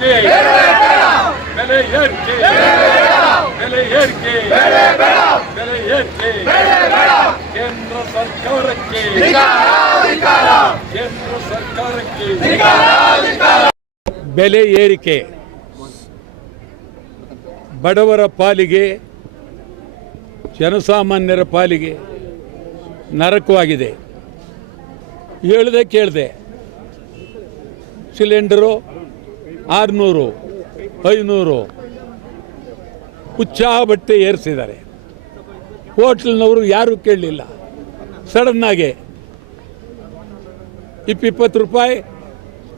ಬೆಲೆ ಏರಿಕೆ ಬೆಲೆ ಏರಿಕೆ ಬೆಲೆ ಏರಿಕೆ ಕೇಂದ್ರ ಸರ್ಕಾರಕ್ಕೆ ಕೇಂದ್ರ ಸರ್ಕಾರಕ್ಕೆ ಬೆಲೆ ಏರಿಕೆ ಬಡವರ ಪಾಲಿಗೆ ಜನಸಾಮಾನ್ಯರ ಪಾಲಿಗೆ ನರಕವಾಗಿದೆ. ಹೇಳ್ದೆ ಕೇಳಿದೆ ಸಿಲಿಂಡರು 600 500 ಹುಚ್ಚಾ ಬಟ್ಟೆ ಏರಿಸಿದ್ದಾರೆ. ಹೋಟ್ಲ್ನವರು ಯಾರೂ ಕೇಳಲಿಲ್ಲ. ಸಡನ್ನಾಗೆ 20 ರೂಪಾಯಿ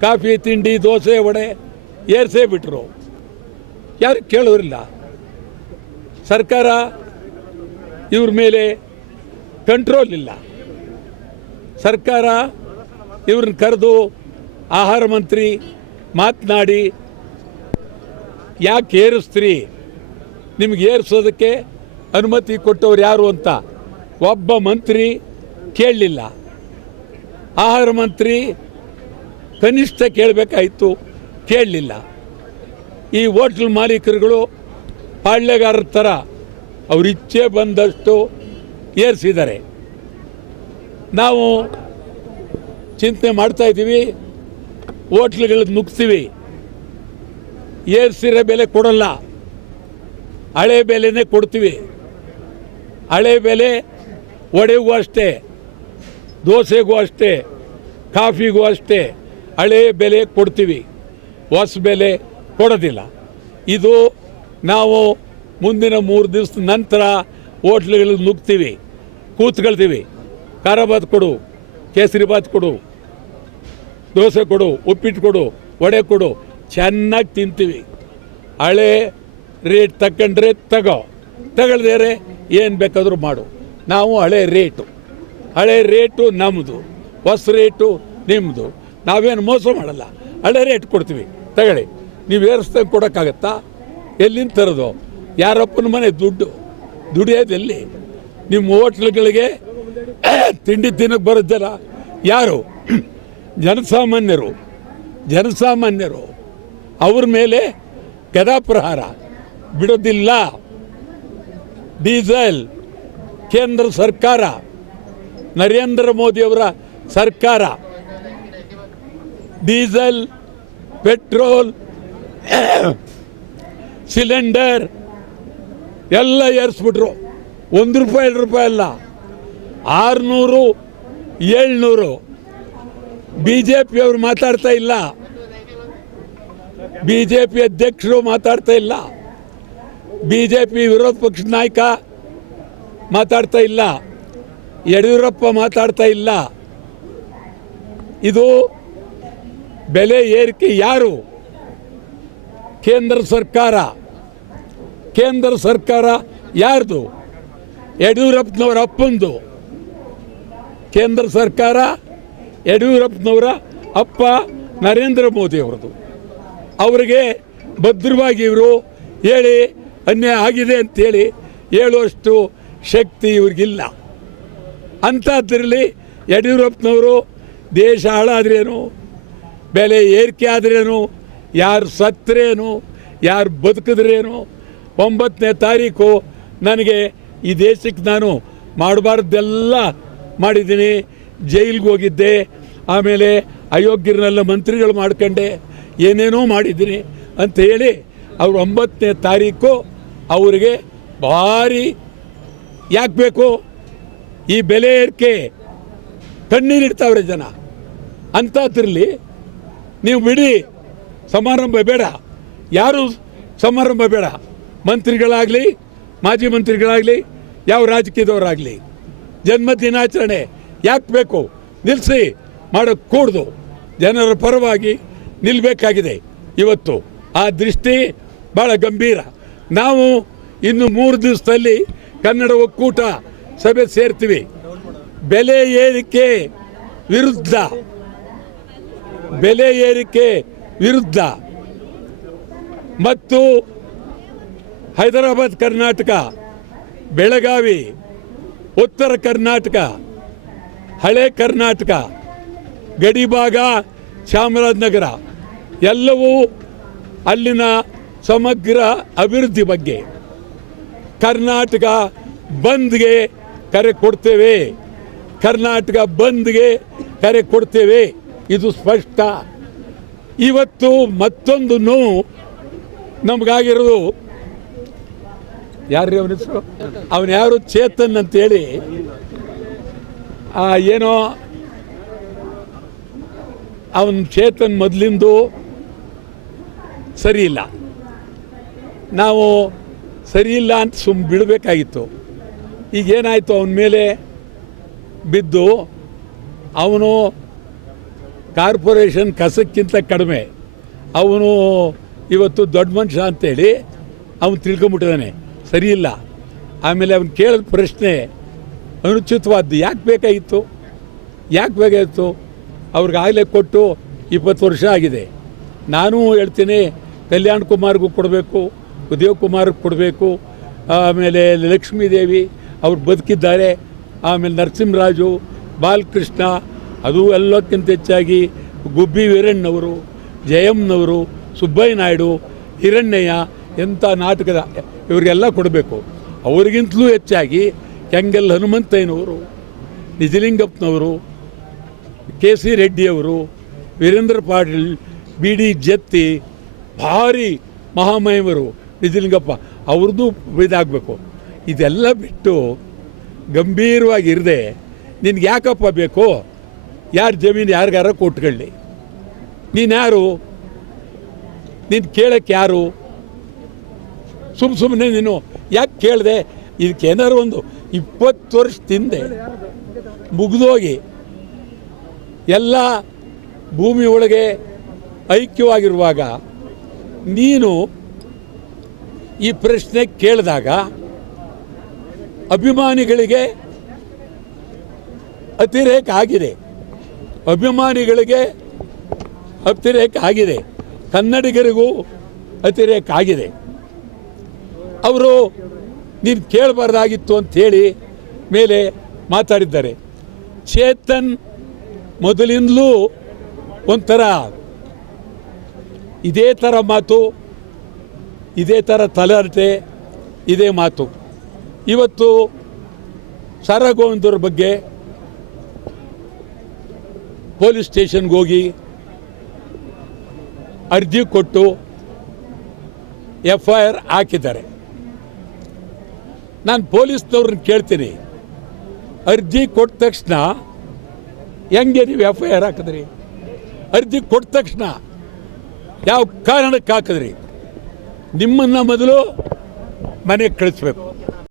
ಕಾಫಿ ತಿಂಡಿ ದೋಸೆ ವಡೆ ಏರಿಸೇ ಬಿಟ್ಟರು. ಯಾರು ಕೇಳೋರಿಲ್ಲ. ಸರ್ಕಾರ ಇವ್ರ ಮೇಲೆ ಕಂಟ್ರೋಲ್ ಇಲ್ಲ. ಸರ್ಕಾರ ಇವ್ರನ್ನ ಕರೆದು ಆಹಾರ ಮಂತ್ರಿ ಮಾತನಾಡಿ ಯಾಕೆ ಏರಿಸ್ತೀರಿ, ನಿಮ್ಗೆ ಏರಿಸೋದಕ್ಕೆ ಅನುಮತಿ ಕೊಟ್ಟವ್ರು ಯಾರು ಅಂತ ಒಬ್ಬ ಮಂತ್ರಿ ಕೇಳಲಿಲ್ಲ. ಆಹಾರ ಮಂತ್ರಿ ಕನಿಷ್ಠ ಕೇಳಬೇಕಾಯಿತು, ಕೇಳಲಿಲ್ಲ. ಈ ಹೋಟ್ಲ್ ಮಾಲೀಕರುಗಳು ಪಾಳ್ಯಗಾರರ ಥರ ಅವ್ರ ಇಚ್ಛೆ ಬಂದಷ್ಟು ಏರಿಸಿದ್ದಾರೆ. ನಾವು ಚಿಂತೆ ಮಾಡ್ತಾಯಿದ್ದೀವಿ, ಹೋಟ್ಲುಗಳಿಗೆ ನುಗ್ತೀವಿ, ಏರಿಸಿರೋ ಬೆಲೆ ಕೊಡಲ್ಲ, ಹಳೆ ಬೆಲೆನೇ ಕೊಡ್ತೀವಿ. ಹಳೆ ಬೆಲೆ ವಡೆಗೂ ಅಷ್ಟೇ, ದೋಸೆಗೂ ಅಷ್ಟೇ, ಕಾಫಿಗೂ ಅಷ್ಟೇ ಹಳೆ ಬೆಲೆ ಕೊಡ್ತೀವಿ, ಹೊಸ ಬೆಲೆ ಕೊಡೋದಿಲ್ಲ. ಇದು ನಾವು ಮುಂದಿನ 3 ದಿವಸದ ನಂತರ ಹೋಟ್ಲುಗಳಿಗೆ ನುಗ್ತೀವಿ, ಕೂತ್ಕೊಳ್ತೀವಿ. ಖಾರ ಬಾತ್ ಕೊಡು, ಕೇಸರಿ ಬಾತ್ ಕೊಡು, ದೋಸೆ ಕೊಡು, ಉಪ್ಪಿಟ್ಟು ಕೊಡು, ವಡೆ ಕೊಡು, ಚೆನ್ನಾಗಿ ತಿಂತೀವಿ. ಹಳೆ ರೇಟ್ ತಗೊಂಡ್ರೆ ತಗೊಳ್ದೇರೆ ಏನು ಬೇಕಾದರೂ ಮಾಡು. ನಾವು ಹಳೆ ರೇಟು ನಮ್ಮದು, ಹೊಸ ರೇಟು ನಿಮ್ಮದು. ನಾವೇನು ಮೋಸ ಮಾಡಲ್ಲ, ಹಳೆ ರೇಟ್ ಕೊಡ್ತೀವಿ, ತಗೊಳ್ಳಿ. ನೀವು ಏರಿಸ್ದಂಗೆ ಕೊಡೋಕ್ಕಾಗತ್ತಾ? ಎಲ್ಲಿಂದ ತರೋದು? ಯಾರಪ್ಪನ ಮನೆ ದುಡಿಯೋದೆಲ್ಲಿ? ನಿಮ್ಮ ಹೋಟ್ಲುಗಳಿಗೆ ತಿಂಡಿ ತಿನ್ನಕ್ಕೆ ಬರೋ ಜನ ಯಾರು? ಜನಸಾಮಾನ್ಯರು. ಅವ್ರ ಮೇಲೆ ಗದಾಪ್ರಹಾರ ಬಿಡೋದಿಲ್ಲ. ಡೀಸೆಲ್ ಕೇಂದ್ರ ಸರ್ಕಾರ, ನರೇಂದ್ರ ಮೋದಿಯವರ ಸರ್ಕಾರ ಡೀಸೆಲ್, ಪೆಟ್ರೋಲ್, ಸಿಲಿಂಡರ್ ಎಲ್ಲ ಏರಿಸ್ಬಿಟ್ರು. 1 ರೂಪಾಯಿ 2 ರೂಪಾಯಿ ಅಲ್ಲ, 600 700. BJPಯವರು ಮಾತಾಡ್ತಾ ಇಲ್ಲ, BJP ಅಧ್ಯಕ್ಷರು ಮಾತಾಡ್ತಾ ಇಲ್ಲ, BJP ವಿರೋಧ ಪಕ್ಷದ ನಾಯಕ ಮಾತಾಡ್ತಾ ಇಲ್ಲ, ಯಡಿಯೂರಪ್ಪ ಮಾತಾಡ್ತಾ ಇಲ್ಲ. ಇದು ಬೆಲೆ ಏರಿಕೆ ಯಾರು? ಕೇಂದ್ರ ಸರ್ಕಾರ ಯಾರ್ದು? ಯಡಿಯೂರಪ್ಪನವರ ಅಪ್ಪಂದು. ಕೇಂದ್ರ ಸರ್ಕಾರ ಯಡಿಯೂರಪ್ಪನವರ ಅಪ್ಪ ನರೇಂದ್ರ ಮೋದಿ ಅವರದು. ಅವರಿಗೆ ಭದ್ರವಾಗಿ ಇವರು ಹೇಳಿ ಅನ್ಯಾಯ ಆಗಿದೆ ಅಂತೇಳಿ ಹೇಳುವಷ್ಟು ಶಕ್ತಿ ಇವ್ರಿಗಿಲ್ಲ. ಅಂಥದ್ರಲ್ಲಿ ಯಡಿಯೂರಪ್ಪನವರು ದೇಶ ಹಾಳಾದ್ರೇನು, ಬೆಲೆ ಏರಿಕೆ ಆದ್ರೇನು, ಯಾರು ಸತ್ತರೇನು, ಯಾರು ಬದುಕಿದ್ರೇನು, 9ನೇ ತಾರೀಕು ನನಗೆ ಈ ದೇಶಕ್ಕೆ ನಾನು ಮಾಡಬಾರ್ದೆಲ್ಲ ಮಾಡಿದ್ದೀನಿ, ಜೈಲಿಗೆ ಹೋಗಿದ್ದೆ, ಆಮೇಲೆ ಅಯೋಗ್ಯರನ್ನೆಲ್ಲ ಮಂತ್ರಿಗಳು ಮಾಡ್ಕೊಂಡೆ, ಏನೇನೋ ಮಾಡಿದ್ದೀನಿ ಅಂತ ಹೇಳಿ ಅವರು 9ನೇ ತಾರೀಕು ಅವರಿಗೆ ಭಾರಿ ಯಾಕೆ ಬೇಕು ಈ ಬೆಲೆ ಏರಿಕೆ? ಕಣ್ಣೀರಿಡ್ತಾವ್ರೆ ಜನ. ಅಂಥದ್ರಲ್ಲಿ ನೀವು ಬಿಡಿ, ಸಮಾರಂಭ ಬೇಡ, ಯಾರು ಸಮಾರಂಭ ಬೇಡ. ಮಂತ್ರಿಗಳಾಗಲಿ, ಮಾಜಿ ಮಂತ್ರಿಗಳಾಗಲಿ, ಯಾವ ರಾಜಕೀಯದವರಾಗಲಿ ಜನ್ಮ ದಿನಾಚರಣೆ ಯಾಕೆ ಬೇಕು? ನಿಲ್ಲಿಸಿ, ಮಾಡೋಕ್ಕೆ ಕೂಡ್ದು ಜನರ ಪರವಾಗಿ ನಿಲ್ಲಬೇಕಾಗಿದೆ ಇವತ್ತು. ಆ ದೃಷ್ಟಿ ಭಾಳ ಗಂಭೀರ. ನಾವು ಇನ್ನು 3 ದಿವಸದಲ್ಲಿ ಕನ್ನಡ ಒಕ್ಕೂಟ ಸಭೆ ಸೇರ್ತೀವಿ. ಬೆಲೆ ಏರಿಕೆ ವಿರುದ್ಧ ಮತ್ತು ಹೈದರಾಬಾದ್ ಕರ್ನಾಟಕ, ಬೆಳಗಾವಿ, ಉತ್ತರ ಕರ್ನಾಟಕ, ಹಳೆ ಕರ್ನಾಟಕ, ಗಡಿಭಾಗ, ಚಾಮರಾಜನಗರ ಎಲ್ಲವೂ ಅಲ್ಲಿನ ಸಮಗ್ರ ಅಭಿವೃದ್ಧಿ ಬಗ್ಗೆ. ಕರ್ನಾಟಕ ಬಂದ್ಗೆ ಕರೆ ಕೊಡ್ತೇವೆ, ಕರ್ನಾಟಕ ಬಂದ್ಗೆ ಕರೆ ಕೊಡ್ತೇವೆ, ಇದು ಸ್ಪಷ್ಟ. ಇವತ್ತು ಮತ್ತೊಂದು ನೋವು ನಮಗಾಗಿರೋದು, ಯಾರ್ರೀ ಅವನ ಹೆಸರು, ಅವನು ಯಾರು ಚೇತನ್ ಅಂತೇಳಿ, ಏನೋ ಅವನ ಚೇತನ್ ಮೊದಲಿಂದು ಸರಿ ಇಲ್ಲ, ನಾವು ಸರಿ ಇಲ್ಲ ಅಂತ ಸುಮ್ಮನೆ ಬಿಡಬೇಕಾಗಿತ್ತು. ಈಗೇನಾಯಿತು, ಅವನ ಮೇಲೆ ಬಿದ್ದು ಅವನು ಕಾರ್ಪೊರೇಷನ್ ಕಸಕ್ಕಿಂತ ಕಡಿಮೆ, ಅವನು ಇವತ್ತು ದೊಡ್ಡ ಮನುಷ್ಯ ಅಂತೇಳಿ ಅವನು ತಿಳ್ಕೊಂಬಿಟ್ಟಿದ್ದಾನೆ, ಸರಿ ಇಲ್ಲ. ಆಮೇಲೆ ಅವನು ಕೇಳಿದ ಪ್ರಶ್ನೆ ಅನುಚಿತವಾದ್ದು. ಯಾಕೆ ಬೇಕಾಗಿತ್ತು? ಅವ್ರಿಗಾಗಲೇ ಕೊಟ್ಟು 20 ವರ್ಷ ಆಗಿದೆ. ನಾನು ಹೇಳ್ತೀನಿ, ಕಲ್ಯಾಣ್ ಕುಮಾರ್ಗೂ ಕೊಡಬೇಕು, ಉದಯ್ ಕುಮಾರ್ಗೆ ಕೊಡಬೇಕು, ಆಮೇಲೆ ಲಕ್ಷ್ಮೀದೇವಿ ಅವ್ರು ಬದುಕಿದ್ದಾರೆ, ಆಮೇಲೆ ನರಸಿಂಹರಾಜು, ಬಾಲಕೃಷ್ಣ, ಅದು ಎಲ್ಲಕ್ಕಿಂತ ಹೆಚ್ಚಾಗಿ ಗುಬ್ಬಿ ವೀರಣ್ಣವರು, ಜಯಮ್ಮನವರು, ಸುಬ್ಬಯ್ಯ ನಾಯ್ಡು, ಹಿರಣ್ಣಯ್ಯ, ಎಂಥ ನಾಟಕದ ಇವರಿಗೆಲ್ಲ ಕೊಡಬೇಕು. ಅವ್ರಿಗಿಂತಲೂ ಹೆಚ್ಚಾಗಿ ಕೆಂಗಲ್ ಹನುಮಂತಯ್ಯನವರು, ನಿಜಲಿಂಗಪ್ಪನವರು, KC ರೆಡ್ಡಿಯವರು, ವೀರೇಂದ್ರ ಪಾಟೀಲ್, BD ಜತ್ತಿ, ಭಾರಿ ಮಹಾಮಹಿಮರು, ನಿಜಲಿಂಗಪ್ಪ ಅವ್ರದ್ದು ಇದಾಗಬೇಕು. ಇದೆಲ್ಲ ಬಿಟ್ಟು ಗಂಭೀರವಾಗಿರದೆ ನಿನ್ಗೆ ಯಾಕಪ್ಪ ಬೇಕು? ಯಾರ ಜಮೀನು ಯಾರಿಗಾರ ಕೊಟ್ಕೊಳ್ಳಿ, ನೀನು ಯಾರು? ನೀನು ಕೇಳಕ್ಕೆ ಯಾರು? ಸುಮ್ಮನೆ ನೀನು ಯಾಕೆ ಕೇಳಿದೆ? ಇದಕ್ಕೇನಾರು ಒಂದು 20 ವರ್ಷದಿಂದ ಮುಗಿದೋಗಿ ಎಲ್ಲ ಭೂಮಿ ಒಳಗೆ ಐಕ್ಯವಾಗಿರುವಾಗ ನೀನು ಈ ಪ್ರಶ್ನೆ ಕೇಳಿದಾಗ ಅಭಿಮಾನಿಗಳಿಗೆ ಅತಿರೇಕ ಆಗಿದೆ, ಕನ್ನಡಿಗರಿಗೂ ಅತಿರೇಕ ಆಗಿದೆ. ಅವರು ನೀನು ಕೇಳಬಾರ್ದಾಗಿತ್ತು ಅಂಥೇಳಿ ಮೇಲೆ ಮಾತಾಡಿದ್ದಾರೆ. ಚೇತನ್ ಮೊದಲಿಂದಲೂ ಒಂಥರ ಇದೇ ಥರ ಮಾತು, ಇದೇ ಥರ ತಲಹರಟೆ, ಇದೇ ಮಾತು. ಇವತ್ತು ಸರಗೋವಿಂದರ ಬಗ್ಗೆ ಪೊಲೀಸ್ ಸ್ಟೇಷನ್ಗೆ ಹೋಗಿ ಅರ್ಜಿ ಕೊಟ್ಟು FIR ಹಾಕಿದ್ದಾರೆ. ನಾನು ಪೊಲೀಸ್ನವ್ರನ್ನ ಕೇಳ್ತೀನಿ, ಅರ್ಜಿ ಕೊಟ್ಟ ತಕ್ಷಣ ಹೆಂಗೆ ನೀವು FIR ಹಾಕಿದ್ರಿ? ಅರ್ಜಿ ಕೊಟ್ಟ ತಕ್ಷಣ ಯಾವ ಕಾರಣಕ್ಕೆ ಹಾಕಿದ್ರಿ? ನಿಮ್ಮನ್ನು ಮೊದಲು ಮನೆಗೆ ಕಳಿಸ್ಬೇಕು.